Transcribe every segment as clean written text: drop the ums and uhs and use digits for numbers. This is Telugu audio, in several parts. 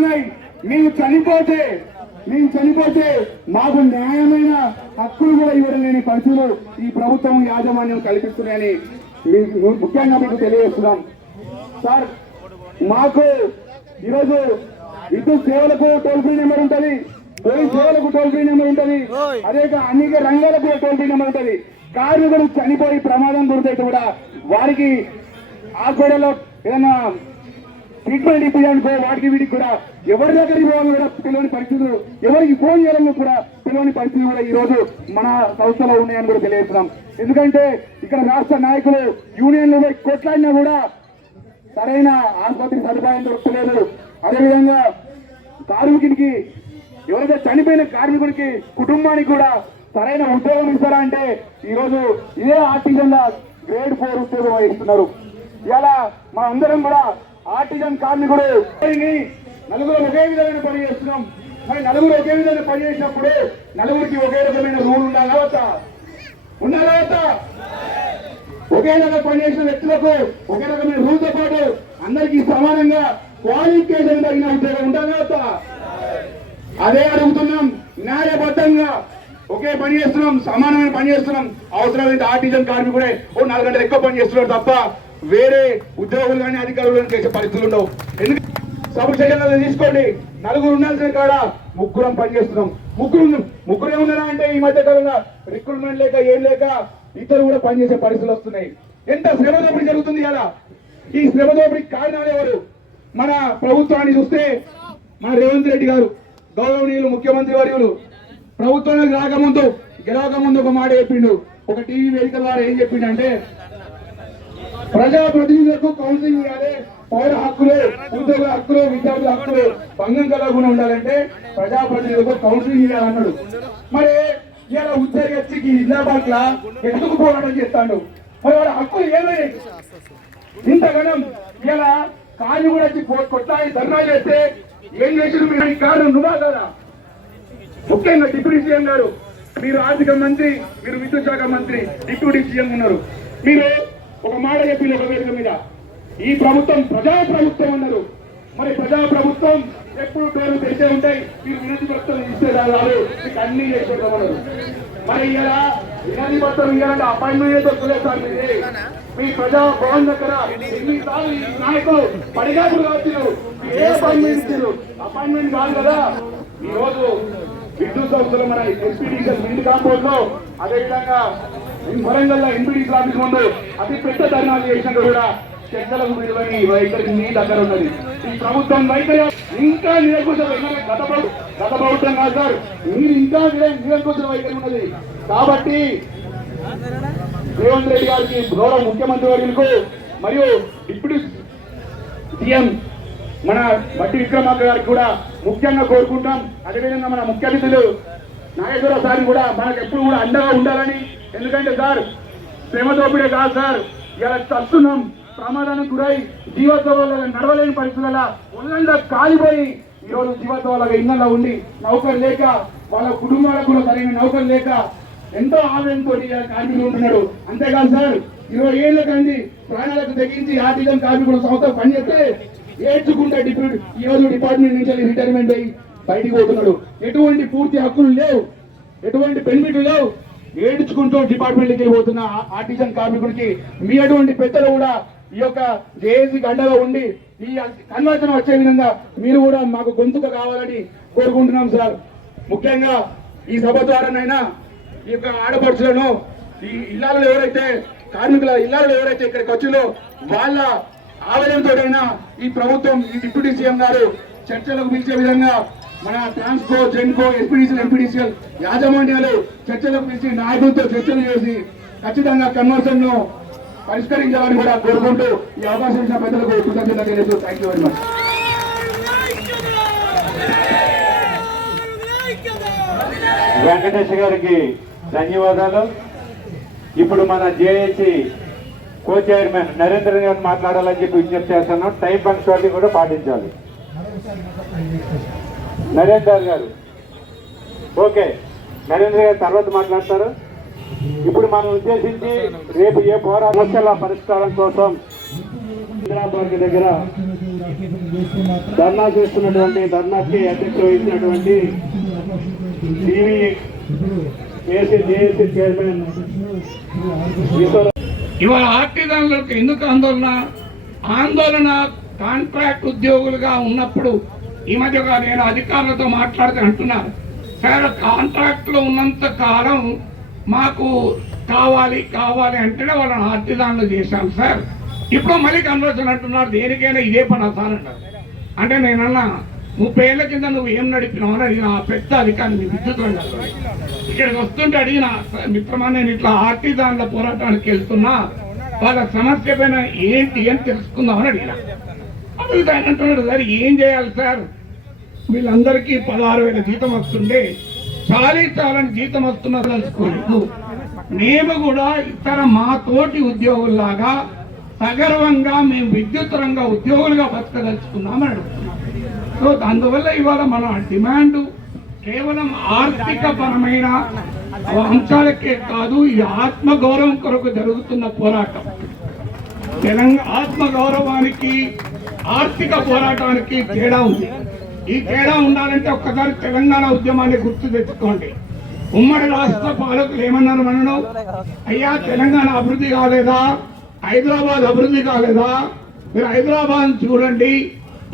ఉన్నాయి. మేము చనిపోతే మాకు న్యాయమైన హక్కులు కూడా ఇవ్వడం లేని పరిస్థితులు ఈ ప్రభుత్వం యాజమాన్యం కల్పిస్తున్నాయని ముఖ్యంగా మీకు తెలియజేస్తున్నాం. సార్, మాకు ఈరోజు విద్యుత్ సేవలకు టోల్ ఫ్రీ నెంబర్ ఉంటుంది, పోలీస్ సేవలకు టోల్ ఫ్రీ నెంబర్ ఉంటుంది, అదే అన్ని రంగాలకు టోల్ ఫ్రీ నెంబర్ ఉంటుంది. కార్మికులు చనిపోయి ప్రమాదం గురైతే కూడా వారికి హాస్పిటల్లో ఏదైనా ట్రీట్మెంట్ ఇప్పించడానికో వాటికి వీటికి కూడా ఎవరి దగ్గరికి పోవాలని కూడా తెలియని పరిస్థితులు, ఎవరికి ఫోన్ చేయాలని కూడా తెలియని పరిస్థితులు కూడా ఈ రోజు మన సంస్థలో ఉన్నాయని కూడా తెలియజేస్తున్నాం. ఎందుకంటే ఇక్కడ రాష్ట్ర నాయకులు యూనియన్లు కొట్లాడినా కూడా సరైన ఆసుపత్రి సదుపాయం దొరకలేదు. అదేవిధంగా కార్మికుడికి, ఎవరైతే చనిపోయిన కార్మికుడికి కుటుంబానికి కూడా సరైన ఉద్యోగం ఇస్తారా అంటే ఈరోజు ఇదే ఆర్టిజన్ గ్రేడ్ 4 ఉద్యోగం ఇస్తున్నారు. ఇలా మా అందరం కూడా ఆర్టిజన్ కార్మికుడు నలుగురు ఒకే విధమైన పని చేస్తున్నాం. మరి నలుగురు ఒకే విధమైన పని చేసినప్పుడు నలుగురికి ఒకే రకమైన రూల్ ఉండాలా వద్దా? ఒకే రకమైన పని చేసిన వ్యక్తులకు ఒకే రకమైన రూల్తో పాటు అందరికీ సమానంగా క్వాలిఫికేషన్ తగిన ఉద్యోగం ఉండాలా వద్దా? అదే అడుగుతున్నాం. న్యాయబద్ధంగా ఒకే పని చేస్తున్నాం, సమానమైన పని చేస్తున్నాం. అవసరమైతే ఆర్టిజన్ కార్మికుడే 4 గంటలు ఎక్కువ పని చేస్తున్నాడు తప్ప వేరే ఉద్యోగులు కానీ అధికారులు చేసే పరిస్థితులు ఉండవు. ఎందుకంటే సబ్ సెషన్లో తీసుకోండి, నలుగురు ఉండాల్సిన కాడ ముగ్గురం పనిచేస్తున్నాం. ముగ్గురే ఉన్నారా అంటే ఈ మధ్య కాలంలో రిక్రూట్మెంట్ లేక ఏం లేక ఇద్దరు కూడా పనిచేసే పరిస్థితులు వస్తున్నాయి. ఎంత శ్రమ దోపిడీ జరుగుతుంది ఇలా. ఈ శ్రమ దోపిడీకి కారణాలు ఎవరు? మన ప్రభుత్వాన్ని చూస్తే మన రేవంత్ రెడ్డి గారు, గౌరవనీయులు ముఖ్యమంత్రి వర్యులు, ప్రభుత్వానికి రాకముందు గెలవకముందు ఒక మాట చెప్పిండు. ఒక టీవీ వేదిక ద్వారా ఏం చెప్పిండంటే, ప్రజాప్రతినిధులకు కౌన్సిలింగ్ ఇవ్వాలి, పౌర హక్కులు, ఉద్యోగుల హక్కులు, విద్యార్థుల హక్కులు భంగం కలగకుండా ఉండాలంటే ప్రజాప్రతినిధులకు కౌన్సిలింగ్ ఇవ్వాలన్నాడు. మరి ఇలా ఉద్యోగచ్చికి నిజామాబాద్ లా ఎందుకు పోరాటం చేస్తాడు? మరి వాళ్ళ హక్కులు ఏమై ఇంతగనం ఇలా కాళ్ళు కూడా వచ్చి కొట్లాడి ధర్నా చేస్తే ఏం చేసిన కారణం నువ్వా కదా? ముఖ్యంగా డిప్యూటీ సీఎం గారు, మీరు ఆర్థిక మంత్రి, మీరు విద్యుత్ శాఖ మంత్రి, డిప్యూటీ సీఎం ఉన్నారు. మీరు ఒక మాట చెప్పి ఒక వేదిక మీద ఈ ప్రభుత్వం ప్రజాప్రభుత్వం అన్నారు. మరి ప్రజాప్రభుత్వం ఎప్పుడు పేరు తెచ్చే ఉంటాయి. మీరు వినతి పత్రం ఇస్తే రాదు, మీకు అన్ని చేసేదన్నారు. మరి ఇలా వినతి పత్రం ఇవ్వాలంటే అపాయింట్మెంట్ దొరకలేదు సార్. మీ ప్రజా భవన్ దగ్గర ఎన్నిసార్లు ఈ నాయకులు పడిగాపులు కావచ్చు, ఏ అపాయింట్మెంట్ ఇచ్చారు? అపాయింట్మెంట్ కాదు కదా. ఈ రోజు విద్యుత్ సంస్థలు మన ఎస్పీడీసీఎల్ ఇంటి కాంపౌండ్ లో, అదేవిధంగా వరంగల్ ఎన్పీడీసీ ఆఫీస్ ముందు అతి పెద్ద ధర్నాలు చేసినట్టు కూడా చర్చలకు విలువని వైఖరి మీ దగ్గర ఉన్నది. ఈ ప్రభుత్వం వైఖరి ఇంకా నిరంకుశం. గత ప్రభుత్వం కాదు సార్, మీరు ఇంకా నిరంకుశ వైఖరి ఉన్నది. కాబట్టి రేవంత్ రెడ్డి గారికి, గౌరవ ముఖ్యమంత్రి వర్యులకు మరియు డిప్యూటీ సీఎం మన బట్టి విక్రమార్క గారికి కూడా ముఖ్యంగా కోరుకుంటాం. అదేవిధంగా మన ముఖ్య అతిథులు నాగేశ్వరరావు సార్ కూడా మనకు ఎప్పుడు కూడా అండగా ఉండాలని. ఎందుకంటే సార్, శ్రమ దోపిడే కాదు సార్, ఇలా చస్తున్నాం, ప్రమాదానికి గురై జీవోత్సవాలుగా నడవలేని పరిస్థితుల ఒళ్ళంగా కాలిపోయి ఈరోజు జీవోత్సవాలుగా ఇళ్లలో ఉండి నౌకరు లేక, వాళ్ళ కుటుంబాలకు కూడా సరైన నౌకరు లేక ఎంతో ఆవేదనతో కార్మికులు ఉంటున్నాడు. అంతేకాదు సార్, 20 ఏళ్ల కండి ప్రాణాలకు తెగించి ఆర్టిజన్ కార్మికుల సంస్థ పనిచేస్తే ఏడ్చుకుంటే ఈ రోజు డిపార్ట్మెంట్ నుంచి రిటైర్మెంట్ అయ్యి బయటికి పోతున్నాడు. ఎటువంటి పూర్తి హక్కులు లేవు, ఎటువంటి బెనిఫిట్లు లేవు. ఏడ్చుకుంటూ డిపార్ట్మెంట్కి పోతున్న ఆర్టిజన్ కార్మికుడికి మీ అటువంటి పెద్దలు కూడా ఈ యొక్క జేఏసీకి అండగా ఉండి ఈ కన్వర్షన్ వచ్చే విధంగా మీరు కూడా మాకు గొంతుక కావాలని కోరుకుంటున్నాం సార్. ముఖ్యంగా ఈ సభ ద్వారానైనా ఈ యొక్క ఆడపడుచులను, ఈ ఇళ్లలో ఎవరైతే కార్మికుల ఇళ్లలో ఎవరైతే ఇక్కడికి వచ్చిందో వాళ్ళ ఆవేదనతోనైనా ఈ ప్రభుత్వం, ఈ డిప్యూటీ సీఎం గారు చర్చలకు పిలిచే విధంగా మన ట్రాన్స్కో, జెన్కో, ఎస్పీడీసీఎల్, ఎంపీడీసీఎల్ యాజమాన్యాలు చర్చలకు పిలిచి నాయకులతో చర్చలు చేసి ఖచ్చితంగా కన్వర్షన్ ను పరిష్కరించాలని కూడా కోరుకుంటూ ఈ అవకాశం ఇచ్చిన పెద్దలకు కృతజ్ఞతలు తెలియజేస్తూ thank you very much. Venkatesh గారికి ధన్యవాదాలు. ఇప్పుడు మన జేఏసీ కో చైర్మన్ నరేంద్ర గారు మాట్లాడాలని చెప్పి విజ్ఞప్తి చేస్తున్నాం. టైం పంక్చువాలిటీ కూడా పాటించాలి. నరేందర్ గారు, ఓకే, నరేంద్ర గారు తర్వాత మాట్లాడతారు. ఇప్పుడు మనం ఉద్దేశించి రేపు ఏ పోరాటాల పరిష్కారం కోసం హైదరాబాద్ దగ్గర ధర్నా చేస్తున్నటువంటి ధర్నాకి అధ్యక్షత వహించినటువంటి జేఏసీ చైర్మన్ ఇవాళ ఆర్టిజన్లకు ఎందుకు ఆందోళన కాంట్రాక్ట్ ఉద్యోగులుగా ఉన్నప్పుడు ఈ మధ్యగా నేను అధికారులతో మాట్లాడితే అంటున్నారు, సార్ కాంట్రాక్ట్ లో ఉన్నంత కాలం మాకు కావాలి అంటేనే వాళ్ళని ఆర్టిజన్లు చేశాం సార్. ఇప్పుడు మళ్ళీ కన్వర్షన్ అంటున్నారు, దేనికైనా ఇదే పని సార్ అన్నారు. అంటే నేనన్నా 30 ఏళ్ల కింద నువ్వు ఏం నడిపినావు అని అడిగిన ఆ పెద్ద అధికారిని విద్యుత్ రంగంలో ఇక్కడికి వస్తుంటే అడిగిన, మిత్రమా నేను ఇట్లా ఆర్టిజన్ల పోరాటానికి వెళ్తున్నా, వాళ్ళ సమస్య పైన ఏంటి అని తెలుసుకుందామని అడిగిన. అడిగితే ఆయన అంటున్నాడు, సార్ ఏం చేయాలి సార్, వీళ్ళందరికీ 16,000 జీతం వస్తుండే చాలని జీతం వస్తున్నారు తెలుసుకోలేదు. మేము కూడా ఇతర మా తోటి ఉద్యోగుల్లాగా సగర్వంగా మేము విద్యుత్ రంగ ఉద్యోగులుగా బతకదలుచుకున్నామని అడుగుతున్నాం. సో అందువల్ల ఇవాళ మన డిమాండ్ కేవలం ఆర్థిక పరమైన అంశాలకే కాదు, ఇది ఆత్మగౌరవం కొరకు జరుగుతున్న పోరాటం. తెలంగాణ ఆత్మగౌరవానికి ఆర్థిక పోరాటానికి తేడా ఉంది. ఈ తేడా ఉండాలంటే ఒక్కసారి తెలంగాణ ఉద్యమాన్ని గుర్తు తెచ్చుకోండి. ఉమ్మడి రాష్ట్ర పాలకులు ఏమన్నారు మనను, అయ్యా తెలంగాణ అభివృద్ధి కాలేదా, హైదరాబాద్ అభివృద్ధి కాలేదా, మీరు హైదరాబాద్ చూడండి,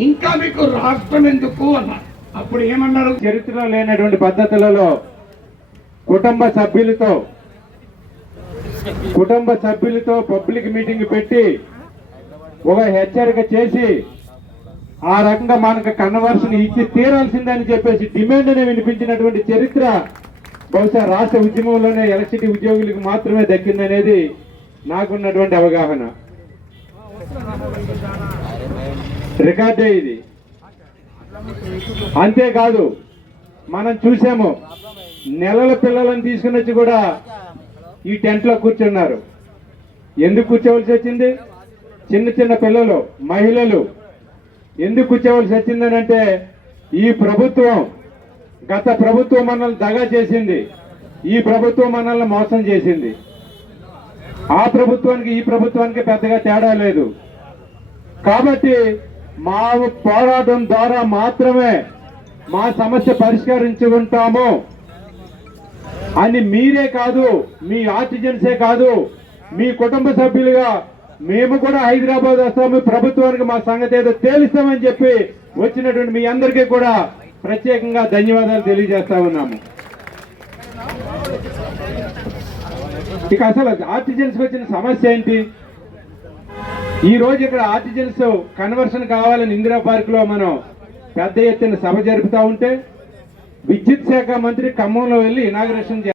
ఇంకా మీకు రాష్ట్రం ఎందుకు అన్నారు. అప్పుడు ఏమన్నారు, చరిత్రలో లేనటువంటి పద్ధతులలో కుటుంబ సభ్యులతో పబ్లిక్ మీటింగ్ పెట్టి ఒక హెచ్చరిక చేసి ఆ రకంగా మనకు కన్వర్షన్ ఇచ్చి తీరాల్సిందని చెప్పేసి డిమాండ్ ని వినిపించినటువంటి చరిత్ర బహుశా రాష్ట్ర ఉద్యమంలోనే ఎలక్ట్రిసిటీ ఉద్యోగులకు మాత్రమే దక్కిందనేది నాకున్నటువంటి అవగాహన. రికార్డే ఇది. అంతేకాదు మనం చూసాము, నెలల పిల్లలను తీసుకుని వచ్చి కూడా ఈ టెంట్ లో కూర్చున్నారు. ఎందుకు కూర్చోవలసి వచ్చింది? చిన్న పిల్లలు, మహిళలు ఎందుకు కూర్చోవలసి వచ్చిందని అంటే, ఈ ప్రభుత్వం గత ప్రభుత్వం మనల్ని దగా చేసింది, ఈ ప్రభుత్వం మనల్ని మోసం చేసింది. ఆ ప్రభుత్వానికి ఈ ప్రభుత్వానికి పెద్దగా తేడా లేదు. కాబట్టి మా పోరాటం ద్వారా మాత్రమే మా సమస్య పరిష్కరించుకుంటాము అని మీరే కాదు, మీ ఆర్టిజన్సే కాదు, మీ కుటుంబ సభ్యులుగా మేము కూడా హైదరాబాద్ వస్తాము, ప్రభుత్వానికి మా సంగతి ఏదో తేలిస్తామని చెప్పి వచ్చినటువంటి మీ అందరికీ కూడా ప్రత్యేకంగా ధన్యవాదాలు తెలియజేస్తా ఉన్నాము. ఇక అసలు ఆర్టిజన్స్ వచ్చిన సమస్య ఏంటి? ఈ రోజు ఇక్కడ ఆర్టిజన్స్ కన్వర్షన్ కావాలని ఇందిరా పార్క్ లో మనం పెద్ద ఎత్తున సభ జరుపుతా ఉంటే విద్యుత్ శాఖ మంత్రి ఖమ్మంలో వెళ్ళి ఇనాగరేషన్